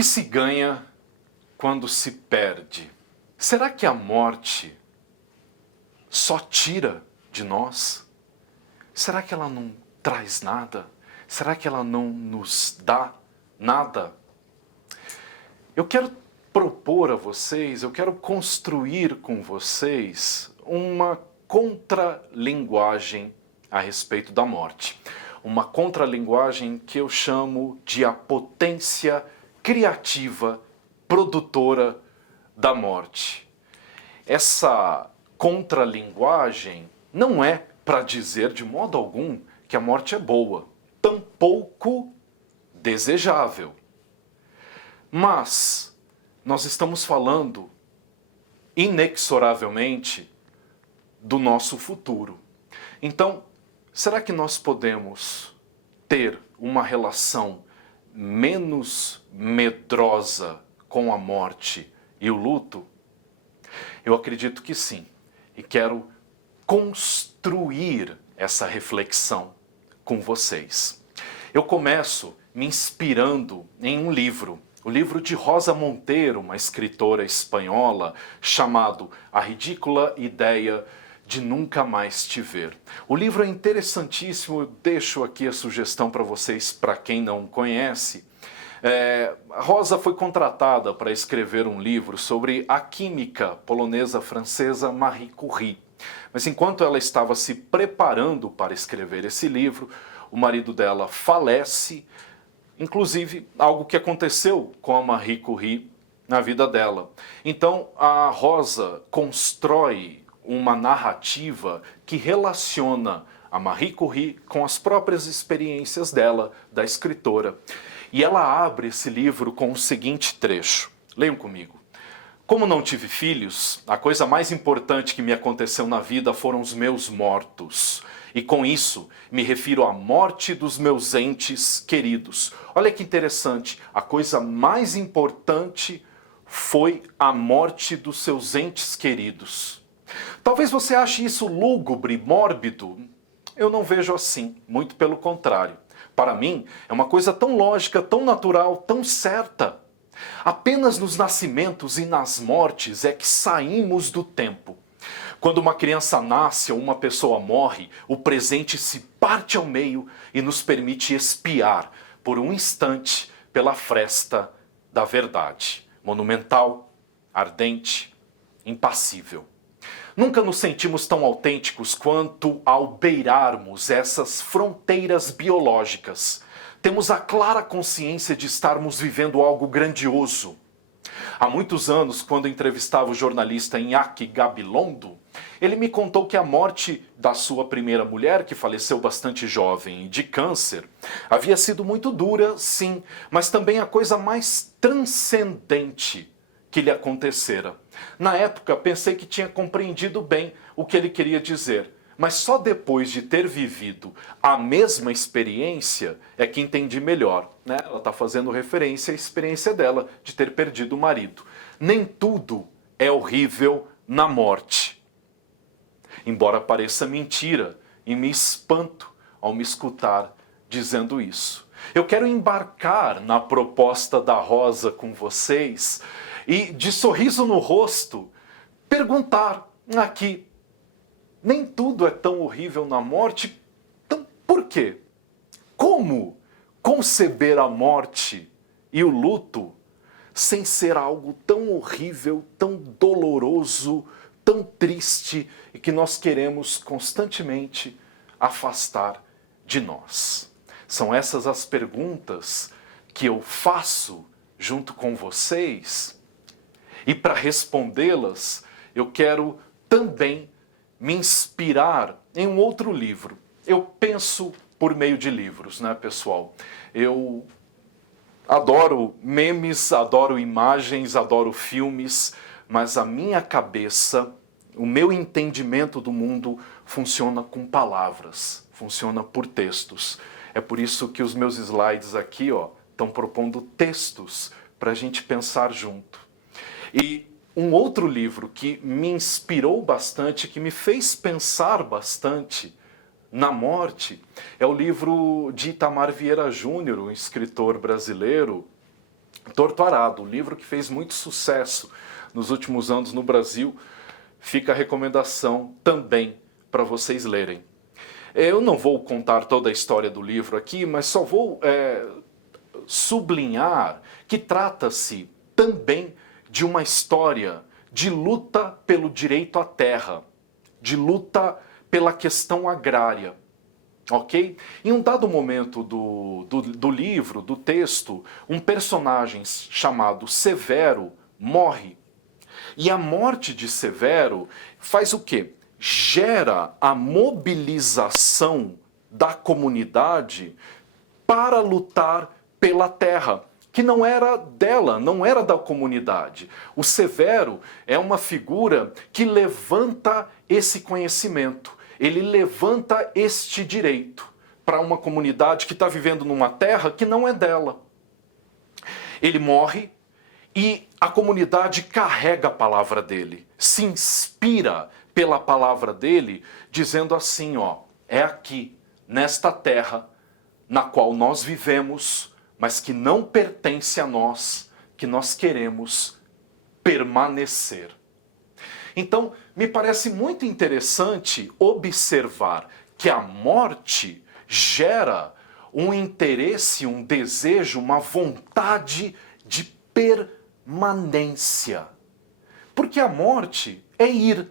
que se ganha quando se perde? Será que a morte só tira de nós? Será que ela não traz nada? Será que ela não nos dá nada? Eu quero propor a vocês, eu quero construir com vocês uma contralinguagem a respeito da morte. Uma contralinguagem que eu chamo de a potência criativa, produtora da morte. Essa contralinguagem não é para dizer de modo algum que a morte é boa, tampouco desejável. Mas nós estamos falando inexoravelmente do nosso futuro. Então, será que nós podemos ter uma relação menos medrosa com a morte e o luto? Eu acredito que sim. E quero construir essa reflexão com vocês. Eu começo me inspirando em um livro. O livro de Rosa Monteiro, uma escritora espanhola, chamado A Ridícula Ideia de Nunca Mais Te Ver. O livro é interessantíssimo, eu deixo aqui a sugestão para vocês, para quem não conhece. Rosa foi contratada para escrever um livro sobre a química polonesa-francesa Marie Curie. Mas enquanto ela estava se preparando para escrever esse livro, o marido dela falece. Inclusive, algo que aconteceu com a Marie Curie na vida dela. Então, a Rosa constrói uma narrativa que relaciona a Marie Curie com as próprias experiências dela, da escritora. E ela abre esse livro com o seguinte trecho. Leiam comigo. Como não tive filhos, a coisa mais importante que me aconteceu na vida foram os meus mortos. E com isso, me refiro à morte dos meus entes queridos. Olha que interessante, a coisa mais importante foi a morte dos seus entes queridos. Talvez você ache isso lúgubre, mórbido. Eu não vejo assim, muito pelo contrário. Para mim, é uma coisa tão lógica, tão natural, tão certa. Apenas nos nascimentos e nas mortes é que saímos do tempo. Quando uma criança nasce ou uma pessoa morre, o presente se parte ao meio e nos permite espiar, por um instante, pela fresta da verdade. Monumental, ardente, impassível. Nunca nos sentimos tão autênticos quanto ao beirarmos essas fronteiras biológicas. Temos a clara consciência de estarmos vivendo algo grandioso. Há muitos anos, quando entrevistava o jornalista Iñaki Gabilondo, ele me contou que a morte da sua primeira mulher, que faleceu bastante jovem de câncer, havia sido muito dura, sim, mas também a coisa mais transcendente que lhe acontecera. Na época, pensei que tinha compreendido bem o que ele queria dizer, mas só depois de ter vivido a mesma experiência é que entendi melhor. Né? Ela está fazendo referência à experiência dela de ter perdido o marido. Nem tudo é horrível na morte. Embora pareça mentira, e me espanto ao me escutar dizendo isso. Eu quero embarcar na proposta da Rosa com vocês e, de sorriso no rosto, perguntar aqui: nem tudo é tão horrível na morte, então por quê? Como conceber a morte e o luto sem ser algo tão horrível, tão doloroso, tão triste e que nós queremos constantemente afastar de nós? São essas as perguntas que eu faço junto com vocês. E para respondê-las, eu quero também me inspirar em um outro livro. Eu penso por meio de livros, né, pessoal? Eu adoro memes, adoro imagens, adoro filmes, mas a minha cabeça, o meu entendimento do mundo funciona com palavras, funciona por textos. É por isso que os meus slides aqui estão propondo textos para a gente pensar junto. E um outro livro que me inspirou bastante, que me fez pensar bastante na morte, é o livro de Itamar Vieira Júnior, um escritor brasileiro, Torto Arado, um livro que fez muito sucesso nos últimos anos no Brasil. Fica a recomendação também para vocês lerem. Eu não vou contar toda a história do livro aqui, mas só vou sublinhar que trata-se também de uma história de luta pelo direito à terra, de luta pela questão agrária. Ok? Em um dado momento do livro, do texto, um personagem chamado Severo morre. E a morte de Severo faz o quê? Gera a mobilização da comunidade para lutar pela terra, que não era dela, não era da comunidade. O Severo é uma figura que levanta esse conhecimento, ele levanta este direito para uma comunidade que está vivendo numa terra que não é dela. Ele morre e a comunidade carrega a palavra dele, se inspira pela palavra dele, dizendo assim, ó, é aqui, nesta terra, na qual nós vivemos, mas que não pertence a nós, que nós queremos permanecer. Então, me parece muito interessante observar que a morte gera um interesse, um desejo, uma vontade de permanência. Porque a morte é ir,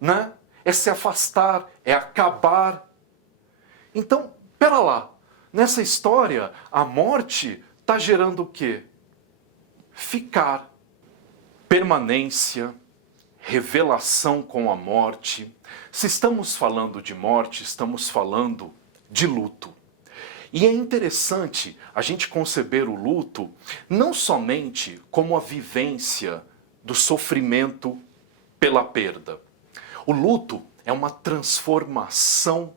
né? É se afastar, é acabar. Então, pera lá, nessa história, a morte está gerando o quê? Ficar, permanência, revelação com a morte. Se estamos falando de morte, estamos falando de luto. E é interessante a gente conceber o luto não somente como a vivência do sofrimento pela perda. O luto é uma transformação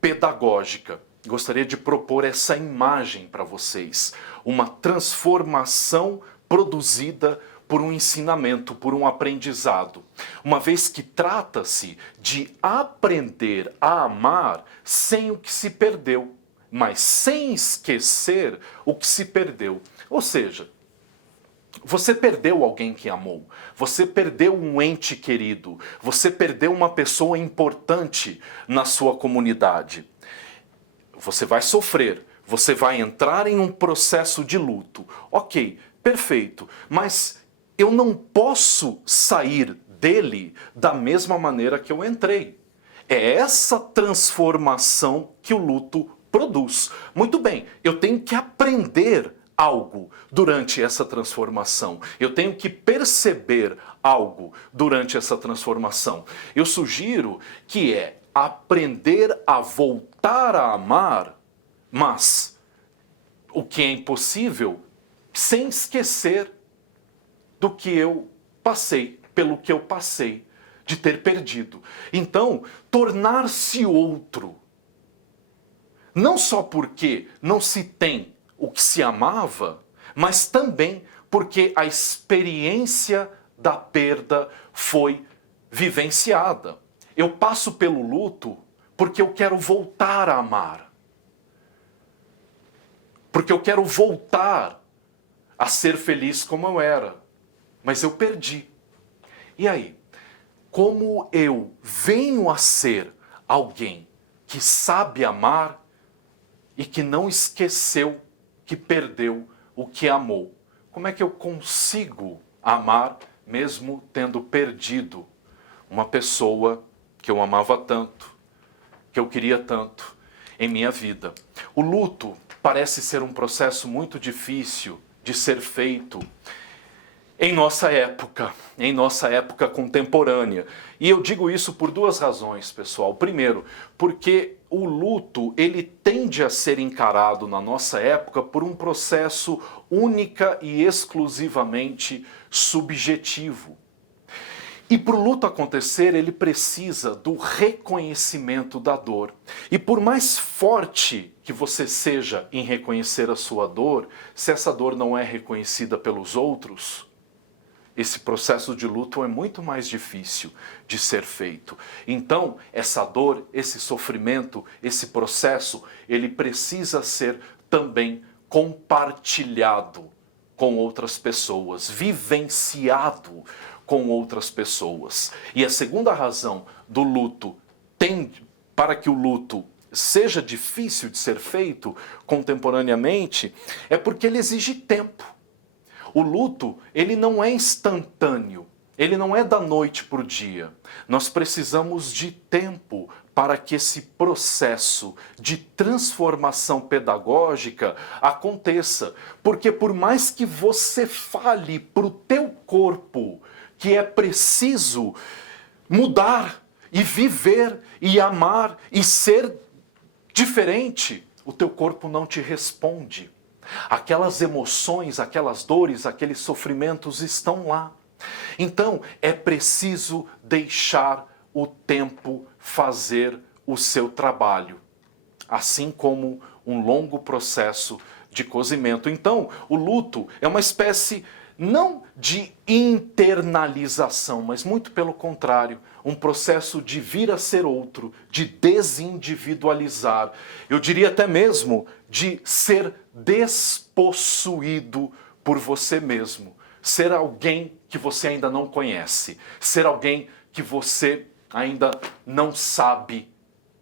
pedagógica. Gostaria de propor essa imagem para vocês. Uma transformação produzida por um ensinamento, por um aprendizado. Uma vez que trata-se de aprender a amar sem o que se perdeu, mas sem esquecer o que se perdeu. Ou seja, você perdeu alguém que amou, você perdeu um ente querido, você perdeu uma pessoa importante na sua comunidade. Você vai sofrer, você vai entrar em um processo de luto. Ok, perfeito, mas eu não posso sair dele da mesma maneira que eu entrei. É essa transformação que o luto produz. Muito bem, eu tenho que aprender algo durante essa transformação. Eu tenho que perceber algo durante essa transformação. Eu sugiro que é aprender a voltar a amar, mas o que é impossível, sem esquecer do que eu passei, pelo que eu passei, de ter perdido. Então, tornar-se outro, não só porque não se tem o que se amava, mas também porque a experiência da perda foi vivenciada. Eu passo pelo luto porque eu quero voltar a amar. Porque eu quero voltar a ser feliz como eu era. Mas eu perdi. E aí? Como eu venho a ser alguém que sabe amar e que não esqueceu que perdeu o que amou? Como é que eu consigo amar mesmo tendo perdido uma pessoa que eu amava tanto, que eu queria tanto em minha vida? O luto parece ser um processo muito difícil de ser feito em nossa época contemporânea. E eu digo isso por duas razões, pessoal. Primeiro, porque o luto, ele tende a ser encarado na nossa época por um processo única e exclusivamente subjetivo. E para o luto acontecer, ele precisa do reconhecimento da dor. E por mais forte que você seja em reconhecer a sua dor, se essa dor não é reconhecida pelos outros, esse processo de luto é muito mais difícil de ser feito. Então, essa dor, esse sofrimento, esse processo, ele precisa ser também compartilhado com outras pessoas, vivenciado com outras pessoas. E a segunda razão do luto para que o luto seja difícil de ser feito contemporaneamente é porque ele exige tempo. O luto, ele não é instantâneo, ele não é da noite para o dia. Nós precisamos de tempo para que esse processo de transformação pedagógica aconteça. Porque por mais que você fale para o teu corpo que é preciso mudar e viver e amar e ser diferente, o teu corpo não te responde. Aquelas emoções, aquelas dores, aqueles sofrimentos estão lá. Então, é preciso deixar o tempo fazer o seu trabalho, assim como um longo processo de cozimento. Então, o luto é uma espécie não de internalização, mas muito pelo contrário, um processo de vir a ser outro, de desindividualizar. Eu diria até mesmo de ser despossuído por você mesmo. Ser alguém que você ainda não conhece. Ser alguém que você ainda não sabe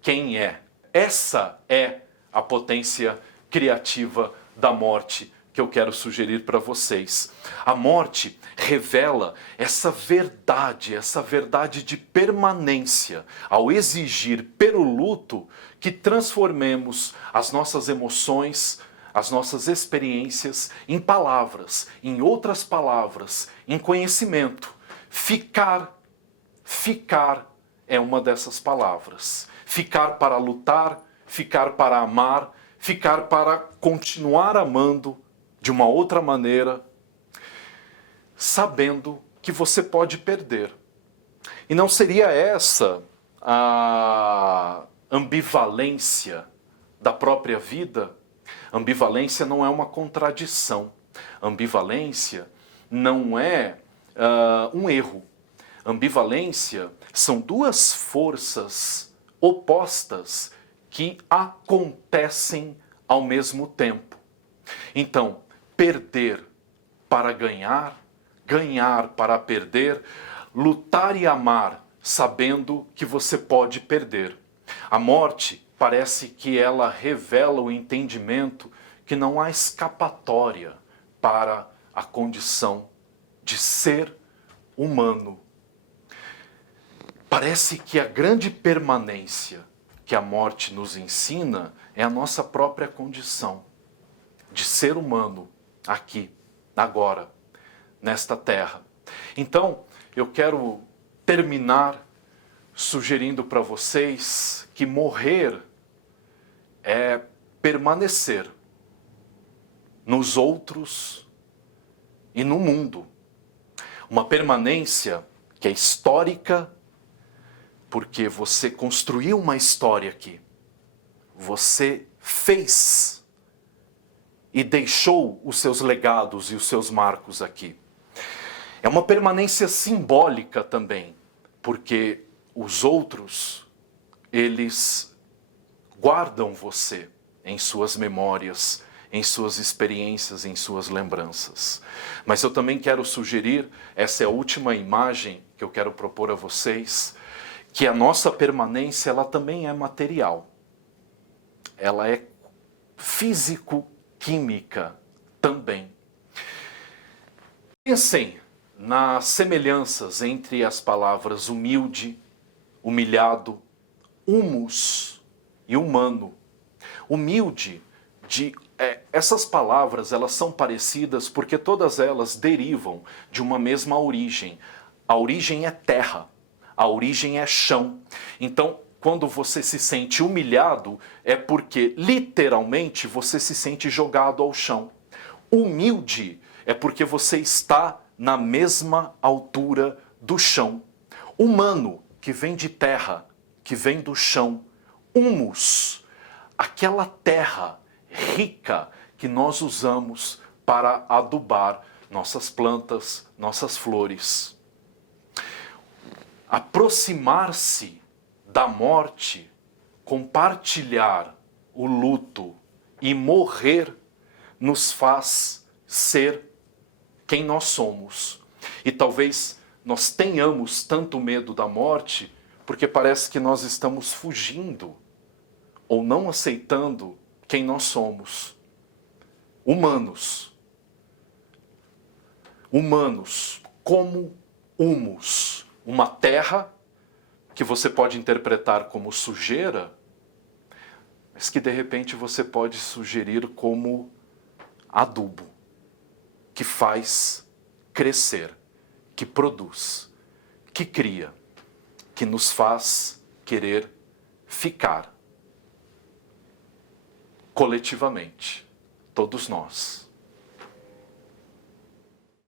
quem é. Essa é a potência criativa da morte que eu quero sugerir para vocês. A morte revela essa verdade de permanência, ao exigir pelo luto que transformemos as nossas emoções, as nossas experiências em palavras, em outras palavras, em conhecimento. Ficar é uma dessas palavras. Ficar para lutar, ficar para amar, ficar para continuar amando de uma outra maneira, sabendo que você pode perder. E não seria essa a ambivalência da própria vida? Ambivalência não é uma contradição. Ambivalência não é um erro. Ambivalência são duas forças opostas que acontecem ao mesmo tempo. Então, perder para ganhar, ganhar para perder, lutar e amar sabendo que você pode perder. A morte parece que ela revela o entendimento que não há escapatória para a condição de ser humano. Parece que a grande permanência que a morte nos ensina é a nossa própria condição de ser humano aqui, agora, nesta terra. Então, eu quero terminar sugerindo para vocês que morrer é permanecer nos outros e no mundo. Uma permanência que é histórica, porque você construiu uma história aqui. Você fez e deixou os seus legados e os seus marcos aqui. É uma permanência simbólica também, porque os outros, eles guardam você em suas memórias, em suas experiências, em suas lembranças. Mas eu também quero sugerir, essa é a última imagem que eu quero propor a vocês, que a nossa permanência, ela também é material. Ela é físico-química também. Pensem nas semelhanças entre as palavras humilde, humilhado, humus e humano. Humilde, essas palavras elas são parecidas porque todas elas derivam de uma mesma origem. A origem é terra, a origem é chão. Então, quando você se sente humilhado, é porque literalmente você se sente jogado ao chão. Humilde é porque você está na mesma altura do chão. Humano, que vem de terra, que vem do chão. Humus, aquela terra rica que nós usamos para adubar nossas plantas, nossas flores. Aproximar-se da morte, compartilhar o luto e morrer nos faz ser quem nós somos. E talvez nós tenhamos tanto medo da morte porque parece que nós estamos fugindo ou não aceitando quem nós somos. Humanos. Humanos como humus, uma terra que você pode interpretar como sujeira, mas que de repente você pode sugerir como adubo, que faz crescer, que produz, que cria, que nos faz querer ficar coletivamente, todos nós.